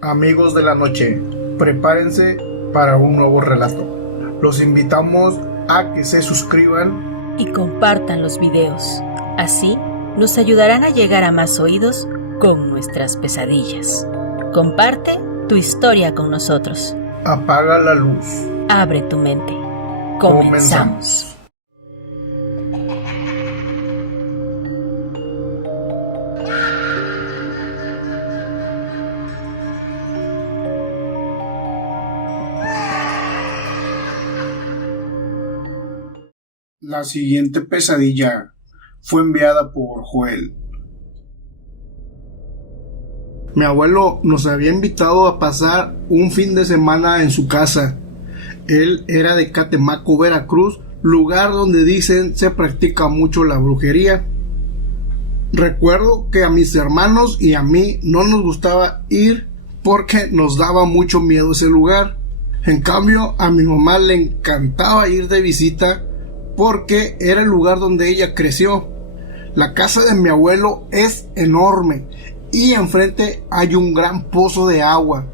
Amigos de la noche, prepárense para un nuevo relato. Los invitamos a que se suscriban y compartan los videos. Así nos ayudarán a llegar a más oídos con nuestras pesadillas. Comparte tu historia con nosotros. Apaga la luz. Abre tu mente. Comenzamos. La siguiente pesadilla fue enviada por Joel. Mi abuelo nos había invitado a pasar un fin de semana en su casa. Él era de Catemaco, Veracruz, lugar donde dicen se practica mucho la brujería. Recuerdo que a mis hermanos y a mí no nos gustaba ir porque nos daba mucho miedo ese lugar. En cambio, a mi mamá le encantaba ir de visita porque era el lugar donde ella creció. La casa de mi abuelo es enorme y enfrente hay un gran pozo de agua.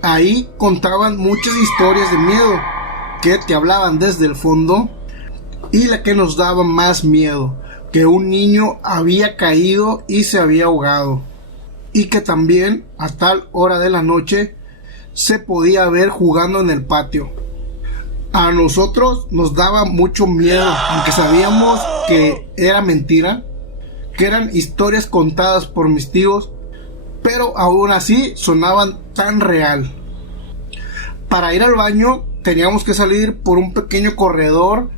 Ahí contaban muchas historias de miedo que te hablaban desde el fondo, y la que nos daba más miedo, que un niño había caído y se había ahogado, y que también a tal hora de la noche se podía ver jugando en el patio. A nosotros nos daba mucho miedo, aunque sabíamos que era mentira, que eran historias contadas por mis tíos, pero aún así sonaban tan real. Para ir al baño teníamos que salir por un pequeño corredor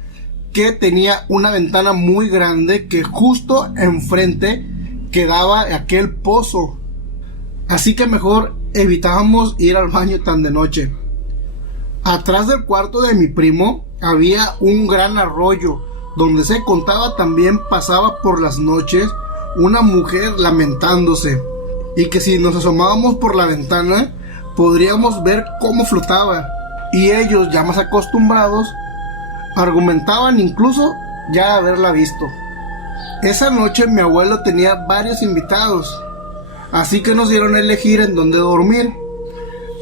que tenía una ventana muy grande que justo enfrente quedaba aquel pozo. Así que mejor evitábamos ir al baño tan de noche. Atrás del cuarto de mi primo había un gran arroyo, donde se contaba también pasaba por las noches una mujer lamentándose, y que si nos asomábamos por la ventana podríamos ver cómo flotaba, y ellos, ya más acostumbrados, argumentaban incluso ya haberla visto. Esa noche mi abuelo tenía varios invitados, así que nos dieron a elegir en dónde dormir.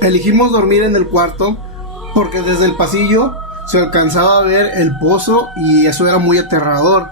Elegimos dormir en el cuarto porque desde el pasillo se alcanzaba a ver el pozo y eso era muy aterrador.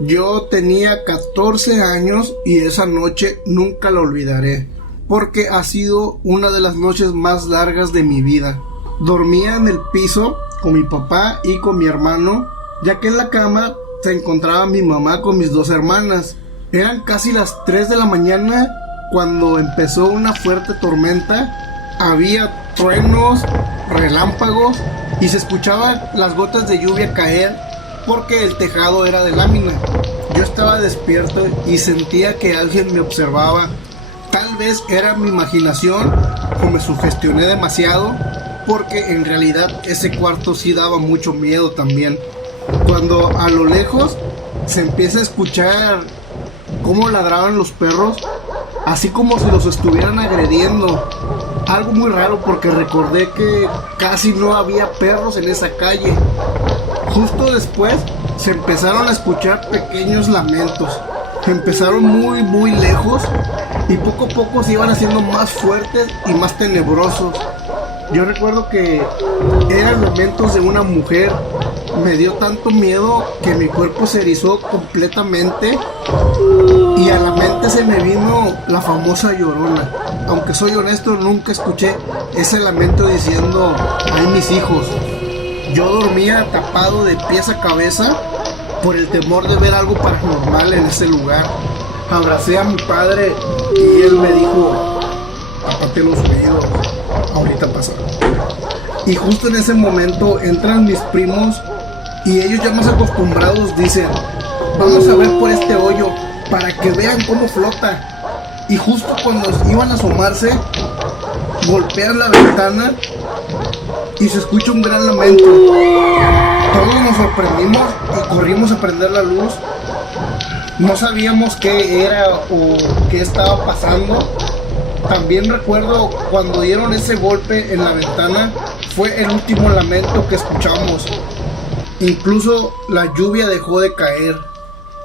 Yo tenía 14 años y esa noche nunca la olvidaré, porque ha sido una de las noches más largas de mi vida. Dormía en el piso con mi papá y con mi hermano, ya que en la cama se encontraba mi mamá con mis dos hermanas. Eran casi las 3 de la mañana cuando empezó una fuerte tormenta. Había truenos, relámpagos y se escuchaban las gotas de lluvia caer porque el tejado era de lámina. Yo estaba despierto y sentía que alguien me observaba. Tal vez era mi imaginación o me sugestioné demasiado, porque en realidad ese cuarto sí daba mucho miedo también. Cuando a lo lejos se empieza a escuchar cómo ladraban los perros, así como si los estuvieran agrediendo. Algo muy raro porque recordé que casi no había perros en esa calle. Justo después se empezaron a escuchar pequeños lamentos. Empezaron muy lejos y poco a poco se iban haciendo más fuertes y más tenebrosos. Yo recuerdo que eran lamentos de una mujer. Me dio tanto miedo que mi cuerpo se erizó completamente y a la mente se me vino la famosa Llorona. Aunque soy honesto, nunca escuché ese lamento diciendo "ay, mis hijos". Yo dormía tapado de pies a cabeza por el temor de ver algo paranormal en ese lugar. Abracé a mi padre y él me dijo: "Tápate los oídos, ahorita pasa". Y justo en ese momento entran mis primos y ellos, ya más acostumbrados, dicen: "Vamos a ver por este hoyo para que vean cómo flota". Y justo cuando iban a asomarse, golpean la ventana y se escucha un gran lamento. Todos nos sorprendimos y corrimos a prender la luz. No sabíamos qué era o qué estaba pasando. También recuerdo cuando dieron ese golpe en la ventana, fue el último lamento que escuchamos. Incluso la lluvia dejó de caer.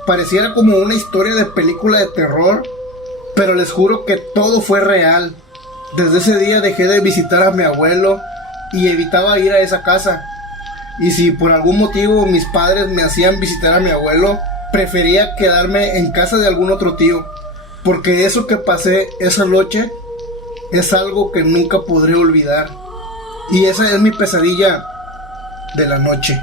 Pareciera como una historia de película de terror, Pero les juro que todo fue real. Desde ese día dejé de visitar a mi abuelo y evitaba ir a esa casa. Y si por algún motivo mis padres me hacían visitar a mi abuelo, prefería quedarme en casa de algún otro tío, porque eso que pasé esa noche es algo que nunca podré olvidar. Y esa es mi pesadilla de la noche.